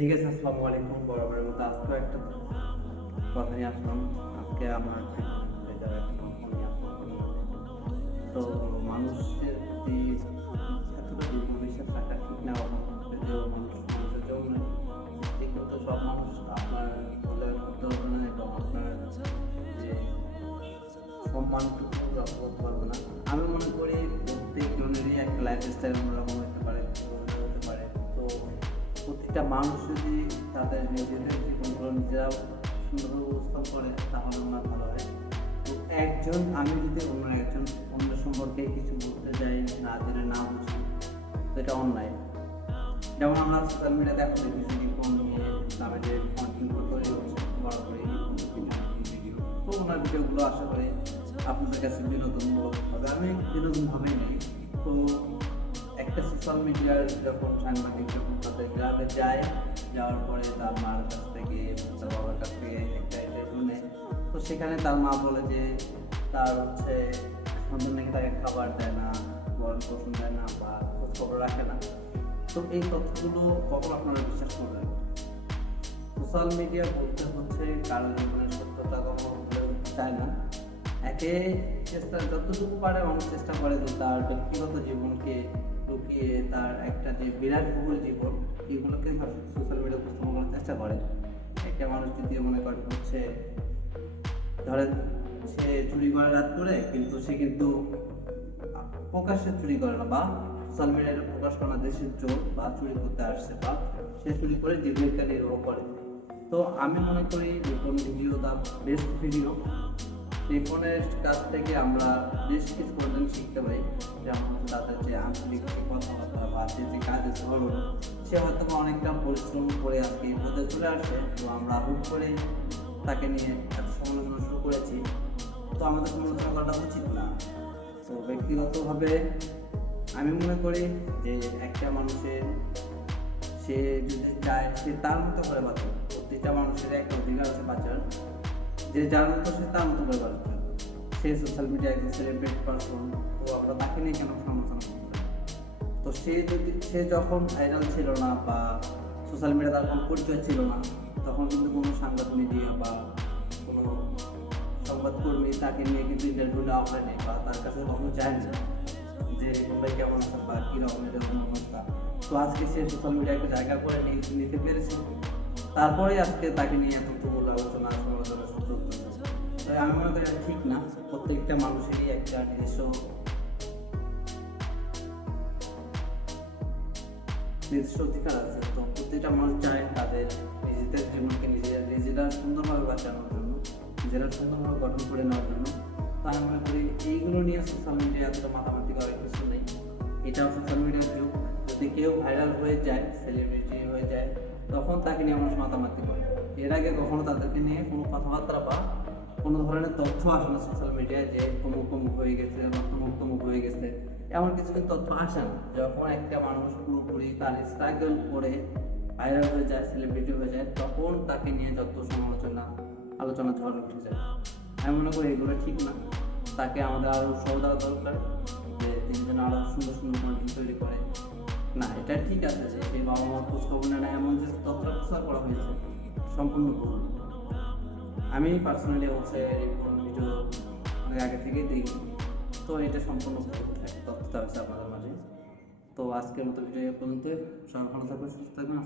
ঠিক আছে, আসসালামু আলাইকুম। বরাবরের মতো আজকেও একটা কথা নিয়ে আসলাম। আজকে আমার জীবনে ঘটে যাওয়া একটা ঘটনা নিয়ে আসলাম আপনার মাঝে। তো মানুষের প্রতি এতটা দীর্ঘ বিশ্বাস রাখা ঠিক না কখনো। যদিও মানুষের জন্য সৃষ্টিকৃত সব মানুষ আপনার মূল্যায়ন করতে পারবে না এবং আপনার যে সম্মানটুকু রক্ষা করতে পারবে না। আমি মনে করি প্রত্যেক জনেরই একটা লাইফস্টাইল অন্যরকম হতে পারে, হতে পারে। তো প্রতিটা মানুষ যদি তাদের নিজেদের জীবনগুলো নিজেরা সুন্দরভাবে উপস্থাপন করে তাহলে মনে হয় ভালো হয়। তো আমি যদি অন্য সম্পর্কে কিছু বলতে যাই না জেনে না বুঝি, তো এটা অন্যায়। যেমন আমরা সোশ্যাল মিডিয়াতে এখন দেখি রিপন নিয়ে ইসলামের যে কন্টেন্টগুলো তৈরি হচ্ছে, বড় করে ভিডিও, তো ওনার ভিডিওগুলো আশা করি আপনাদের কাছে বিনোদনমূলক হবে। আমি বিনোদন ভাবেই নেই। তো একটা সোশ্যাল মিডিয়ার যখন সাংবাদিক যখন তাদের গ্রামে যায়, যাওয়ার পরে তার মার কাছ থেকে, তার বাবার কাছ থেকে একটা এটা শুনে, তো সেখানে তার মা বলে যে তার হচ্ছে সন্তান নাকি তাকে খাবার দেয় না, ভরণ পোষণ দেয় না বা খোঁজ খবর রাখে না। তো এই তথ্যগুলো কখন আপনারা বিশ্বাস করবেন? সোশ্যাল মিডিয়া বলতে হচ্ছে কারো জীবনের সত্যতা কখনো বলে উঠতে চায় না। একে চেষ্টা যতটুকু পারে মানুষ চেষ্টা করে যে তার ব্যক্তিগত জীবনকে লুকিয়ে তার একটা যে বিরাট বহুল জীবন, এগুলোকে সোশ্যাল মিডিয়া উপস্থাপন করার চেষ্টা করে। একটা মানুষ যদি মনে করে হচ্ছে, ধরেন সে চুরি করে রাত করে, কিন্তু সে কিন্তু প্রকাশ্যে চুরি করে না বা সোশ্যাল মিডিয়ায় প্রকাশ করে না দেশের চোর বা চুরি করতে আসছে বা সে চুরি করে জীবিকা নির্বাহ করে। তো আমি মনে করি Ripon video the best video. রিপনের কাছ থেকে আমরা বেশ কিছু কন্টেন্ট শিখতে পারি, যেমন হচ্ছে তাদের যে আঞ্চলিক যে কথাবার্তা বা যে কাজের ধরন, সে হয়তো অনেকটা পরিশ্রম করে আজকে এই পথে চলে আসে। তো আমরা হুট করে তাকে নিয়ে এত সমালোচনা শুরু করেছি, তো আমাদের সমালোচনা করাটা উচিত না। তো ব্যক্তিগতভাবে আমি মনে করি যে একটা মানুষের, সে যদি চায় সে তার মতো করে বাঁচে। প্রতিটা মানুষের একটা অধিকার আছে বাঁচার, যে যার মতো সে তার মতো করে বাঁচবে। সে সোশ্যাল মিডিয়া একজন সেলিব্রেট পারসন, তো আমরা তাকে নিয়ে কেন সমালোচনা করতে হবে? তো সে যখন ভাইরাল ছিল না বা সোশ্যাল মিডিয়া তার কোনো পরিচয় ছিল না, তখন কিন্তু কোনো সাংবাদিক মিডিয়া বা কোনো সংবাদকর্মী তাকে নিয়ে কিন্তু ইন্টারভিউ নেওয়া হয়নি বা তার কাছে কখনো যায়নি যে রিপন ভাই কেমন আছেন বা কী রকমের এরকম অবস্থা। তো আজকে সে সোশ্যাল মিডিয়া একটা জায়গা করে নিতে পেরেছে, তারপরে আজকে তাকে নিয়ে এত তুমুল আলোচনা সমালোচনা শুরু হচ্ছে। তাই আমি মনে করি এটা ঠিক না। প্রত্যেকটা মানুষেরই একটা নিজস্ব অধিকার আছে। তো প্রত্যেকটা মানুষ চায় তাদের নিজেদের জীবনকে নিজেরা সুন্দরভাবে বাঁচানোর জন্য, নিজেরা সুন্দরভাবে গঠন করে নেওয়ার জন্য। তো আমি মনে করি এইগুলো নিয়ে সোশ্যাল মিডিয়া এতটা মাতামাতি করার কিছু নেই। এটাও সোশ্যাল মিডিয়ার যুগ। যদি কেউ ভাইরাল হয়ে যায়, সেলিব্রিটি হয়ে যায়, তখন তাকে নিয়ে মানুষ মাতামাতি করে। এর আগে কখনো তাদেরকে নিয়ে কোনো কথাবার্তা বা কোনো ধরনের তথ্য আসে না সোশ্যাল মিডিয়ায় যে অমুক অমুক হয়ে গেছে বা তমুক তমুক হয়ে গেছে, এমন কিছু কিন্তু তথ্য আসে না। যখন একটা মানুষ পুরোপুরি তার স্ট্রাগল করে ভাইরাল হয়ে যায়, সেলিব্রিটি হয়ে যায়, তখন তাকে নিয়ে যত সমালোচনা আলোচনা ঝড় উঠে যায়। আমি মনে করি এগুলো ঠিক না। তাকে আমাদের আরও উৎসাহ দেওয়া দরকার যে তিনি যেন আরও সুন্দর সুন্দর কন্টেন্ট তৈরি করে। না, এটা ঠিক আছে যে সেই বাবা মার খোঁজ খবর নেয় না এমন যে তথ্য প্রচার করা হয়েছে, সম্পূর্ণ ভুল। আমি পার্সোনালি হচ্ছে রিপন ভিডিও অনেক আগে থেকেই দেখি। তো এটা সম্পূর্ণ ভুল একটা তথ্য আছে আপনাদের মাঝে। তো আজকের মতো ভিডিও এ পর্যন্ত। সবাই ভালো থাকবেন, সুস্থ থাকবেন।